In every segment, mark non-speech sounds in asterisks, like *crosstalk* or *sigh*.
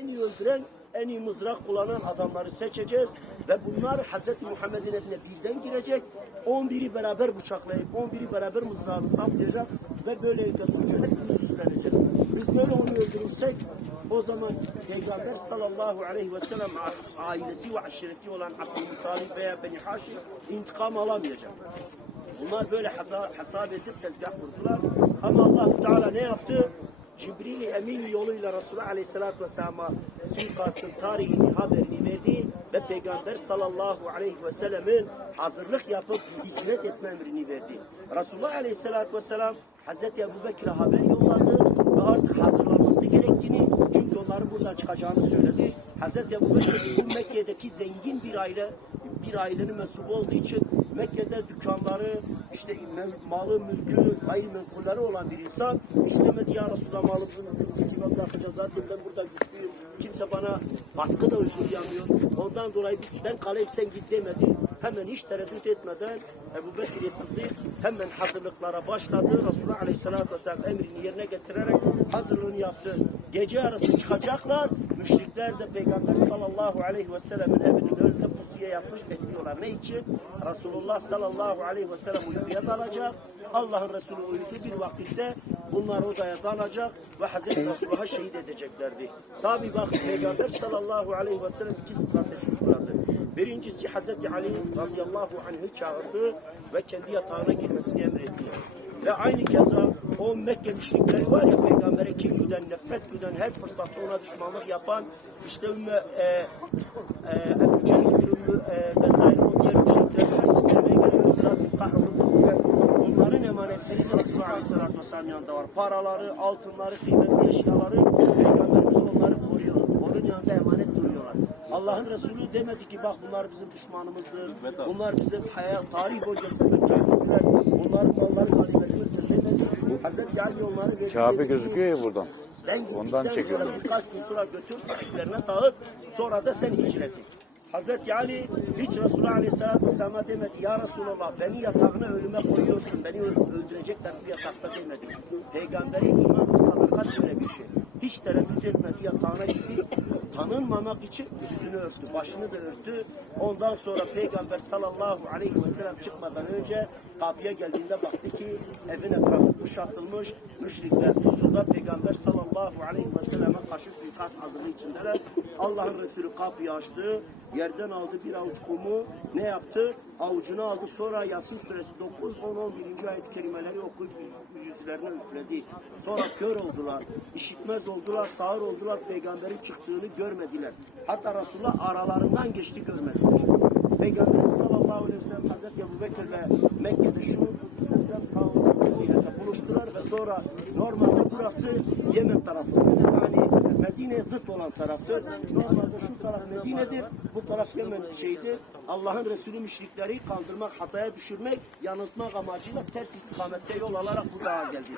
en iyi öldüren, en iyi mızrak kullanan adamları seçeceğiz. Ve bunlar Hz. Muhammed'in evine birden girecek. 11'i beraber bıçaklayıp 11'i beraber mızrağını saplayacak ve böylelikle suçu hepimiz üstleneceğiz. Biz böyle onu öldürürsek o zaman Peygamber sallallahu aleyhi ve sellem ailesi ve aşireti olan Abdülmuttalib veya Beni Haşim intikam alamayacak. Bunlar böyle hesa- hesap edip tezgah kurdular. Ama allah Teala ne yaptı? Cibril-i Emin yoluyla Resulullah Aleyhisselatü Vesselam'a suikastın tarihini haberini verdi ve Peygamber sallallahu aleyhi ve sellemin hazırlık yapıp hicret etme emrini verdi. Resulullah Aleyhisselatü Vesselam Hazreti Ebu Bekir'e haber yolladı ve artık hazırlanması gerektiğini çünkü onların buradan çıkacağını söyledi. Hazreti Ebu Bekir Mekke'deki zengin bir aile bir ailenin mensubu olduğu için Mekke'de dükkanları, işte malı, mülkü, gayrimenkulleri olan bir insan istemedi ya Resulallah malı mülkü kime bırakacağız zaten ben burada güçlüyüm. Kimse bana baskı da uygulayamıyor. Ondan dolayı biz ben kalayım sen git demedi. Hemen hiç tereddüt etmeden Ebu Bekir Sıddık hemen hazırlıklara başladı. Resulullah Aleyhisselatü Vesselam emrini yerine getirerek hazırlığını yaptı. Gece arası çıkacaklar. Müşrikler de Peygamber sallallahu aleyhi ve sellemin evinin önünde pusuya yatmış bekliyorlar. Ne için? Resulullah sallallahu aleyhi ve sellem uykuya dalacak. Allah'ın Resulü uyudu bir vakitte bunlar odaya dalacak ve Hazreti Resulullah'ı şehit edeceklerdi. Tabi bak Peygamber sallallahu aleyhi ve sellem iki strateji kuradı. Birincisi Hazreti Ali radıyallahu anh'ı çağırdı ve kendi yatağına girmesini emretti. Ve aynı keza o Mekke müşrikleri var ya peygambere kin güden, nefret güden, her fırsatta ona düşmanlık yapan işte Ümmü e, e, Ebu Cehil'dir, Ümmü e, vesaire o diğer müşriklerin hepsi gelmeye geliyor. Zaten kahrolundular. Onların emanetleri de Resulullah Aleyhisselatü Vesselam yanında var. Paraları, altınları, kıymetli eşyaları Peygamberimiz onları koruyor. Onun yanında emanet duruyorlar. Allah'ın Resulü demedi ki bak bunlar bizim düşmanımızdır. Bunlar bizim hayat, tarih boyunca bizim kafirler. Bunların malları ganimetimizdir demedi. Hazreti Ali onları verdi. Kabe gözüküyor ya buradan. ben gittikten Ondan sonra çekiyorum. birkaç gün sonra götür sahiplerine dağıt. Sonra da sen hicret et. Hazreti Ali hiç Resulullah Aleyhisselatü Vesselam'a demedi. Ya Resulallah beni yatağına ölüme koyuyorsun. Beni öl- öldürecekler bu yatakta demedi. Peygambere iman ve sadakat böyle bir şey. Hiç tereddüt etmedi yatağına gitti. Tanınmamak için üstünü örttü. Başını da örttü. Ondan sonra Peygamber sallallahu aleyhi ve sellem çıkmadan önce kapıya geldiğinde baktı ki evin etrafı kuşatılmış. Müşrikler pusuda Peygamber sallallahu aleyhi ve selleme karşı suikast hazırlığı içindeler. Allah'ın Resulü kapıyı açtı. Yerden aldı bir avuç kumu. Ne yaptı? Avucuna aldı. Sonra Yasin suresi 9, 10, 11. ayet kelimeleri okuyup yüz- yüzlerine üfledi. Sonra kör oldular. işitmez oldular. Sağır oldular. Peygamberin çıktığını görmediler. Hatta Resulullah aralarından geçti görmediler. Peygamberimiz sallallahu aleyhi ve sellem Hazreti Ebu Bekir'le Mekke'de şu buluştular ve sonra normalde burası Yemen tarafı. Yani Medine'ye zıt olan taraftır. Normalde şu taraf Medine'dir, bu taraf Yemen şeydir. Allah'ın Resulü müşrikleri kaldırmak, hataya düşürmek, yanıltmak amacıyla ters istikamette yol alarak bu dağa geldi.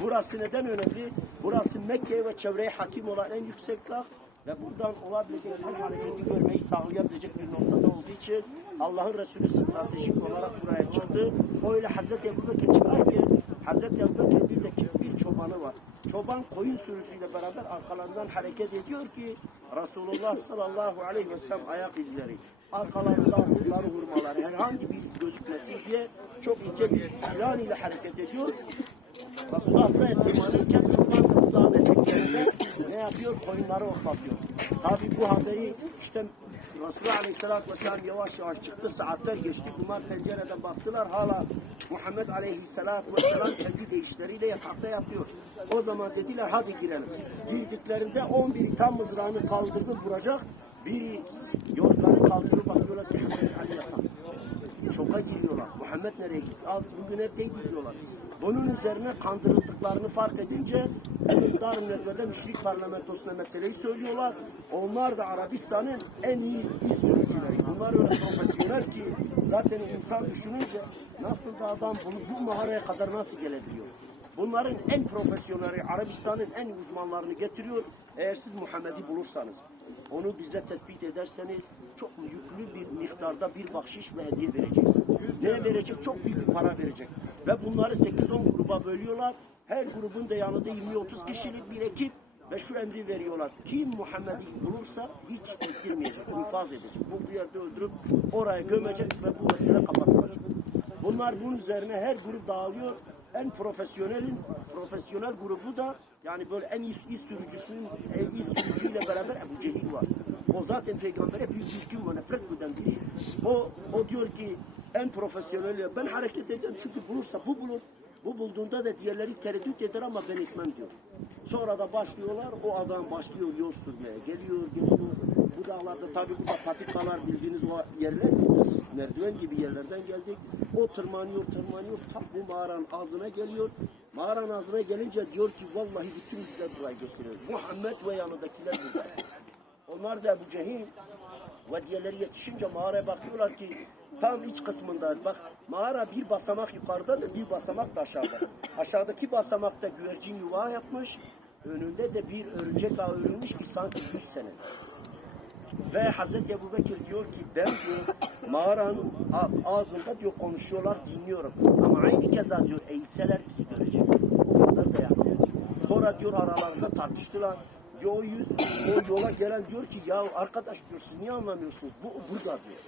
Burası neden önemli? Burası Mekke ve çevreye hakim olan en yüksek dağ ve buradan olabilecek her hareketi görmeyi sağlayabilecek bir noktada olduğu için Allah'ın Resulü stratejik olarak buraya çıktı. Öyle Hazreti Ebu Bekir çıkarken Hazreti Ebu Bekir bir de bir çobanı var. Çoban koyun sürüsüyle beraber arkalarından hareket ediyor ki Resulullah sallallahu aleyhi ve sellem ayak izleri arkalarında hurmaları hurmaları herhangi bir iz gözükmesin diye çok ince bir plan ile hareket ediyor. Resulullah buraya tırmanırken çoban da bu dağın eteklerinde ne yapıyor? Koyunları otlatıyor. Tabi bu haberi işte Resulullah Aleyhisselatü Vesselam yavaş yavaş çıktı. Saatler geçti. Bunlar pencereden baktılar. Hala Muhammed Aleyhisselatü Vesselam kendi deyişleriyle yatakta yatıyor. O zaman dediler hadi girelim. Girdiklerinde 11'i tam mızrağını kaldırdı vuracak. Biri yorganı kaldırdı bakıyorlar ki Muhammed Ali yatak. Şoka giriyorlar. Muhammed nereye gitti? Al bugün evdeydi diyorlar. Bunun üzerine kandırıldıklarını fark edince *coughs* Emir Darun Nedve'de müşrik parlamentosuna meseleyi söylüyorlar. Onlar da Arabistan'ın en iyi iş sürücüleri. Bunlar öyle profesyonel ki zaten insan düşününce nasıl da adam bunu bu mağaraya kadar nasıl gelebiliyor? Bunların en profesyoneli Arabistan'ın en uzmanlarını getiriyor. Eğer siz Muhammed'i bulursanız, onu bize tespit ederseniz çok yüklü bir miktarda bir bahşiş ve hediye vereceğiz. Ne verecek? Çok büyük bir para verecek. Ve bunları 8-10 gruba bölüyorlar. Her grubun da yanında 20-30 kişilik bir ekip ve şu emri veriyorlar. Kim Muhammed'i bulursa hiç öldürmeyecek, infaz edecek. Bu bir yerde öldürüp oraya gömecek ve bu mesele kapatılacak. Bunlar bunun üzerine her grup dağılıyor. En profesyonelin profesyonel grubu da yani böyle en iyi, iyi sürücüsünün en iyi sürücüyle beraber Ebu Cehil var. O zaten peygambere büyük ilgi ve nefret duyulan biri. O, o diyor ki en profesyonel ben hareket edeceğim çünkü bulursa bu bulur. Bu bulduğunda da diğerleri tereddüt eder ama ben etmem diyor. Sonra da başlıyorlar, o adam başlıyor yol sürmeye. Geliyor, geliyor. Bu dağlarda tabii bu da patikalar bildiğiniz o yerler. Biz merdiven gibi yerlerden geldik. O tırmanıyor, tırmanıyor. Tam bu mağaranın ağzına geliyor. Mağaranın ağzına gelince diyor ki vallahi bütün izler burayı gösteriyor. Muhammed ve yanındakiler burada. Onlar da Ebu Cehil ve diğerleri yetişince mağaraya bakıyorlar ki tam iç kısmında bak mağara bir basamak yukarıda da bir basamak da aşağıda. Aşağıdaki basamakta güvercin yuva yapmış. Önünde de bir örümcek ağı örülmüş ki sanki 100 sene. Ve Hazreti Ebu Bekir diyor ki ben diyor mağaranın ağzında diyor konuşuyorlar dinliyorum. Ama aynı keza diyor eğilseler bizi görecek. Onlar da yapıyor. Sonra diyor aralarında tartıştılar. O yüz o yola gelen diyor ki ya arkadaş diyor siz niye anlamıyorsunuz? Bu burada diyor.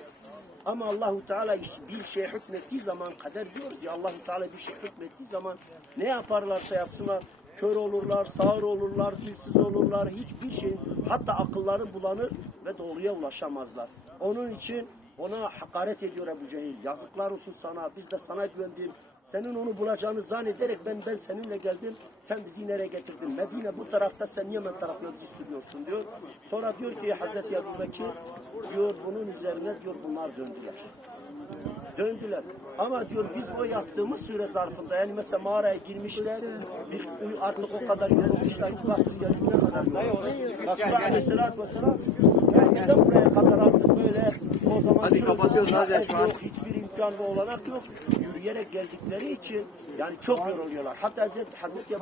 Ama Allahu Teala bir şey hükmettiği zaman kader diyoruz ya Allahu Teala bir şey hükmettiği zaman ne yaparlarsa yapsınlar kör olurlar, sağır olurlar, dilsiz olurlar, hiçbir şey hatta akılları bulanır ve doğruya ulaşamazlar. Onun için ona hakaret ediyor Ebu Cehil. Yazıklar olsun sana, biz de sana güvendik. Senin onu bulacağını zannederek ben ben seninle geldim. Sen bizi nereye getirdin? Medine bu tarafta sen Yemen tarafına bizi sürüyorsun diyor. Sonra diyor ki Hazreti Ebu Bekir diyor bunun üzerine diyor bunlar döndüler döndüler. Ama diyor biz o yattığımız süre zarfında yani mesela mağaraya girmişler bir artık o kadar yorulmuşlar ki bak biz geldik ne kadar yorulmuşlar. Resulullah Aleyhisselatü Vesselam yani de buraya kadar artık böyle o zaman Hadi kapatıyoruz Hazret şu an. hiçbir imkan ve olanak yok. Yürüyerek geldikleri için yani çok yoruluyorlar. Hatta Hazreti, Hazreti Bekir